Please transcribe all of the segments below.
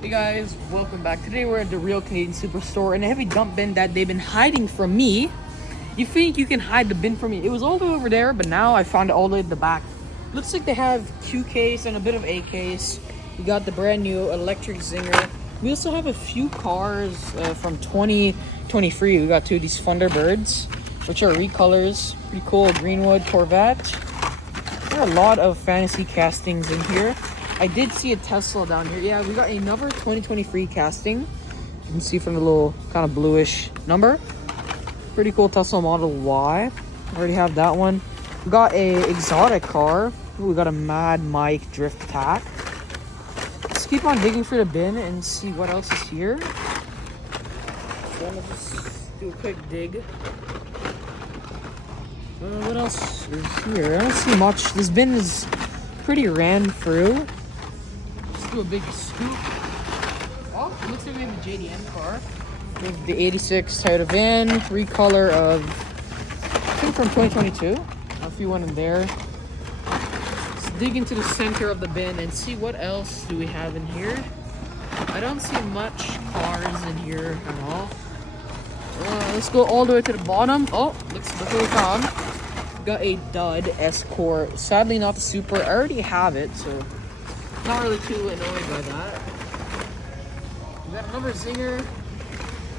Hey guys, welcome back. Today we're at the real Canadian Superstore and I have a dump bin that they've been hiding from me. You think you can hide the bin from me? It was all the way over there, but now I found it all the way at the back. Looks like they have Q case and a bit of A case. We got the brand new electric Zinger. We also have a few cars from 2023. We got two of these Thunderbirds, which are recolors. Pretty cool. Greenwood Corvette. There are a lot of fantasy castings in here. I did see a Tesla down here. Yeah, we got another 2023 casting. You can see from the little kind of bluish number. Pretty cool Tesla Model Y. Already have that one. We got a exotic car. Ooh, we got a Mad Mike Drift Attack. Let's keep on digging through the bin and see what else is here. So I'm gonna just do a quick dig. What else is here? I don't see much. This bin is pretty ran through. Let's do a big scoop. Oh, it looks like we have a JDM car. We have the 86 Toyota van, recolor of, I think from 2022. A few one in there. Let's dig into the center of the bin and see what else do we have in here. I don't see much cars in here at all. Let's go all the way to the bottom. Oh, look what we found. Got a dud Escort. Sadly not the Super. I already have it, so not really too annoyed by that. We got another Zinger.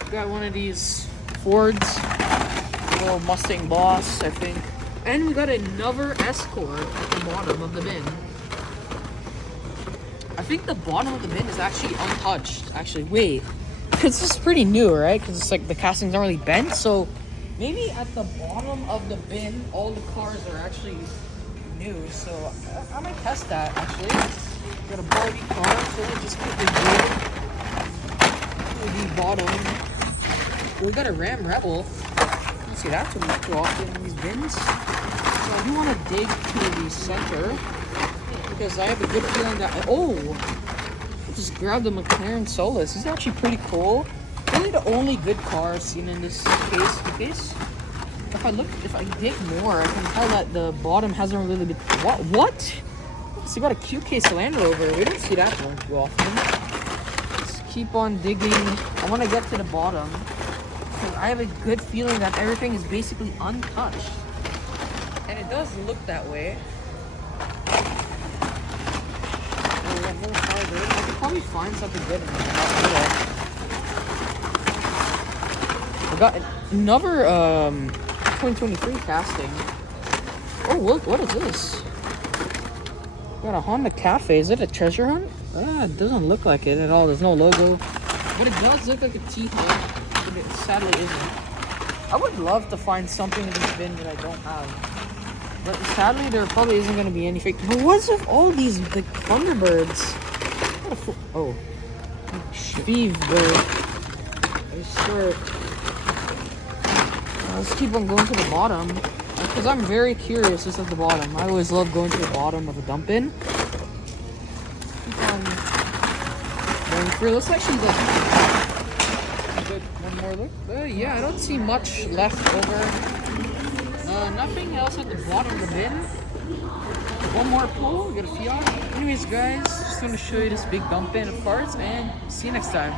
We got one of these Fords. Little Mustang Boss, I think. And we got another Escort at the bottom of the bin. I think the bottom of the bin is actually untouched. Actually, wait. This is pretty new, right? Because it's like the castings aren't really bent, so maybe at the bottom of the bin, all the cars are actually new. So I might test that actually. Got a Barbie car, so we'll just quickly do the bottom. We got a Ram Rebel. I don't see that too often in these bins. So I do want to dig to the center because I have a good feeling that just grabbed the McLaren Solus. This is actually pretty cool. Really the only good car I've seen in this case. If I dig more, I can tell that the bottom hasn't really been. What? So you got a Q case Land Rover. We didn't see that one too often. Let's keep on digging. I want to get to the bottom because I have a good feeling that everything is basically untouched, and it does look that way. I could probably find something good in there. I got another 2023 casting. Oh, look, what is this? Got a Honda Cafe. Is it a treasure hunt? It doesn't look like it at all. There's no logo. But it does look like a T-Hunt. But it sadly isn't. I would love to find something in this bin that I don't have. But sadly, there probably isn't going to be anything. But what's with all these like Thunderbirds? Oh, Steve bird. I swear. Let's keep on going to the bottom because I'm very curious what's at the bottom. I always love going to the bottom of a dump bin. Keep on going through. Let's actually look. One more look. Yeah, I don't see much left over. Nothing else at the bottom of the bin. One more pull, we got a Fiat. Anyways guys, just want to show you this big dump bin of parts and see you next time.